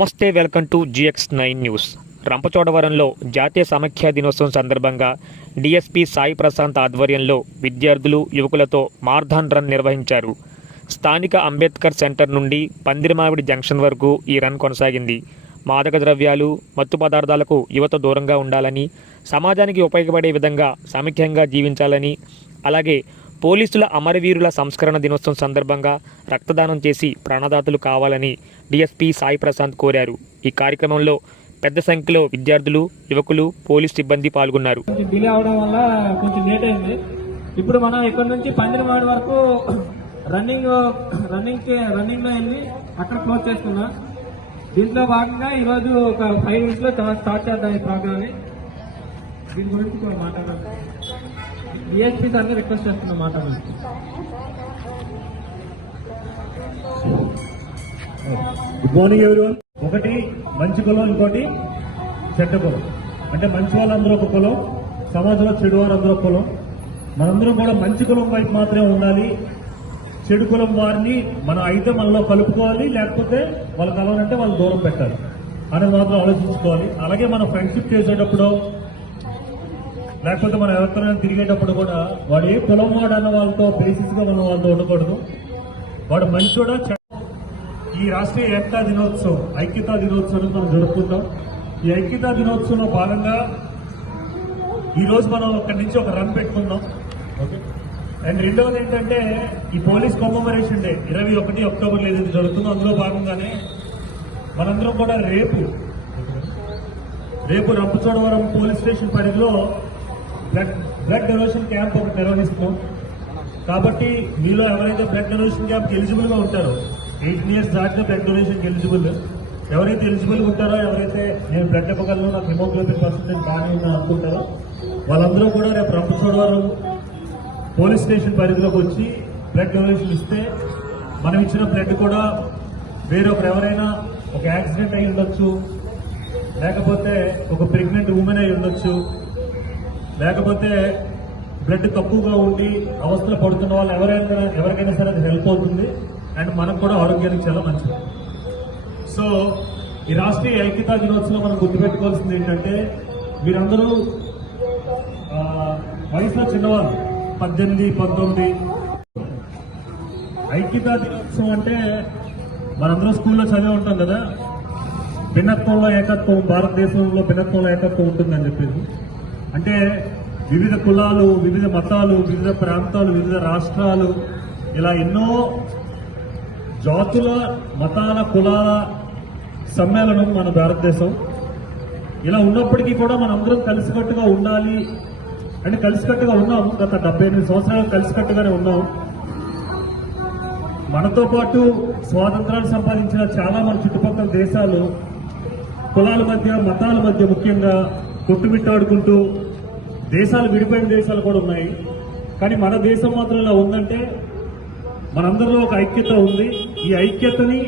నమస్తే welcome to GX nine news. రంపచోడవరంలో జాతీయ సమాఖ్య దినోత్సవం సందర్భంగా డిఎస్పి సాయి ప్రశాంత్ ఆధ్వర్యంలో విద్యార్థులు యువకులతో మార్థాన్ రన్ నిర్వహించారు. స్థానిక అంబేద్కర్ సెంటర్ నుండి పందిరిమావిడి జంక్షన్ వరకు ఈ రన్ కొనసాగింది. మాదక ద్రవ్యాలు మత్తు పదార్థాలకు యువత దూరంగా ఉండాలని సమాజానికి ఉపయోగపడే విధంగా సమైక్యంగా జీవించాలని అలాగే పోలీసుల అమరవీరుల సంస్కరణ దినోత్సవం సందర్భంగా రక్తదానం చేసి ప్రాణదాతలు కావాలని డిఎస్పీ సాయి ప్రశాంత్ కోరారు. ఈ కార్యక్రమంలో పెద్ద సంఖ్యలో విద్యార్థులు యువకులు పోలీస్ సిబ్బంది పాల్గొన్నారు. డిలే అవడం వల్ల కొంచెం లేట్ అయింది. ఇప్పుడు మనం ఇక్కడ నుంచి పందిరిమాడి వరకు రన్నింగ్ రన్నింగ్ రన్నింగ్లో వెళ్ళి అక్కడ క్లోజ్ చేసుకున్నాం దీంట్లో భాగంగా ఈ రోజు ఒక ఫైవ్ మినిట్స్లో స్టార్ట్ చేద్దాం ఈ ప్రోగ్రామ్ దీని గురించి కూడా మాట్లాడాలి డిఎస్పీ సార్ని రిక్వెస్ట్ చేస్తున్నా మాట్లాడాలి గుడ్ మార్నింగ్ ఎవరివన్ ఒకటి మంచి కులం ఇంకోటి చెడ్డ కులం. అంటే మంచి వాళ్ళందరూ ఒక కులం సమాజంలో చెడు వారందరూ ఒక కులం. మనందరం కూడా మంచి కులం వైపు మాత్రమే ఉండాలి. చెడు కులం వారిని మనం అయితే మనలో కలుపుకోవాలి లేకపోతే వాళ్ళు కలవాలంటే వాళ్ళు దూరం పెట్టాలి. అనేది మాత్రం ఆలోచించుకోవాలి. అలాగే మనం ఫ్రెండ్షిప్ చేసేటప్పుడు లేకపోతే మనం ఎవరితో తిరిగేటప్పుడు కూడా వాడు ఏ కులం వాడు అన్న వాళ్ళతో బేసిస్గా మనం వాళ్ళతో ఉండకూడదు. వాడు మంచోడా చెడ్డ ఈ రాష్ట్రీయ ఏకతా దినోత్సవం ఐక్యతా దినోత్సవం మనం జరుపుకుంటాం. ఈ ఐక్యతా దినోత్సవంలో భాగంగా ఈ రోజు మనం అక్కడి నుంచి ఒక రన్ పెట్టుకుందాం. ఓకే? అండ్ రెండవది ఏంటంటే ఈ పోలీస్ కమమరేషన్ డే ఇరవై ఒకటి అక్టోబర్ ఏదైతే జరుగుతుందో అందులో భాగంగానే మనందరం కూడా రేపు రేపు రంపచోడవరం పోలీస్ స్టేషన్ పరిధిలో బ్లడ్ బ్లడ్ డొనేషన్ క్యాంప్ ఒకటి నిర్వహిస్తున్నాం. కాబట్టి మీలో ఎవరైతే బ్లడ్ డొనేషన్ క్యాంప్ ఎలిజిబుల్గా ఉంటారో ఎయిటీన్ ఇయర్స్ దాటిన బ్లడ్ డొనేషన్ ఎలిజిబుల్ ఎవరైతే ఎలిజిబుల్ ఉంటారో ఎవరైతే నేను బ్లడ్ ఇవ్వగలను నాకు హిమోగ్లోబిన్ పర్సెంటేజ్ బాగానే ఉందని అనుకుంటారో వాళ్ళందరూ కూడా రేపు రంపచోడవరం పోలీస్ స్టేషన్ పరిధిలోకి వచ్చి బ్లడ్ డొనేషన్ ఇస్తే మనం ఇచ్చిన బ్లడ్ కూడా వేరొకరు ఎవరైనా ఒక యాక్సిడెంట్ అయి ఉండొచ్చు లేకపోతే ఒక ప్రెగ్నెంట్ ఉమెన్ అయి ఉండొచ్చు లేకపోతే బ్లడ్ తక్కువగా ఉండి అవస్థలు పడుతున్న వాళ్ళు ఎవరైనా ఎవరికైనా సరే అది హెల్ప్ అవుతుంది. అండ్ మనకు కూడా ఆరోగ్యానికి చాలా మంచిది. సో ఈ రాష్ట్రీయ ఐక్యతా దినోత్సవం మనం గుర్తుపెట్టుకోవాల్సింది ఏంటంటే వీరందరూ వయసులో చిన్నవాళ్ళు పద్దెనిమిది పంతొమ్మిది. ఐక్యతా దినోత్సవం అంటే మనందరూ స్కూల్లో చదివి ఉంటాం కదా. భిన్నత్వంలో ఏకత్వం భారతదేశంలో భిన్నత్వంలో ఏకత్వం ఉంటుందని చెప్పేసి. అంటే వివిధ కులాలు వివిధ మతాలు వివిధ ప్రాంతాలు వివిధ రాష్ట్రాలు ఇలా ఎన్నో జాతుల మతాల కులాల సమ్మేళనం మన భారతదేశం. ఇలా ఉన్నప్పటికీ కూడా మనందరం కలిసికట్టుగా ఉండాలి అంటే కలిసికట్టుగా ఉన్నాం. గత డెబ్బై ఎనిమిది సంవత్సరాలు కలిసికట్టుగానే ఉన్నాం. మనతో పాటు స్వాతంత్రాలు సంపాదించిన చాలా మన చుట్టుపక్కల దేశాలు కులాల మధ్య మతాల మధ్య ముఖ్యంగా కొట్టుమిట్టాడుకుంటూ దేశాలు విడిపోయిన దేశాలు కూడా ఉన్నాయి. కానీ మన దేశం మాత్రం ఇలా ఉందంటే మనందరిలో ఒక ఐక్యత ఉంది. ఈ ఐక్యతని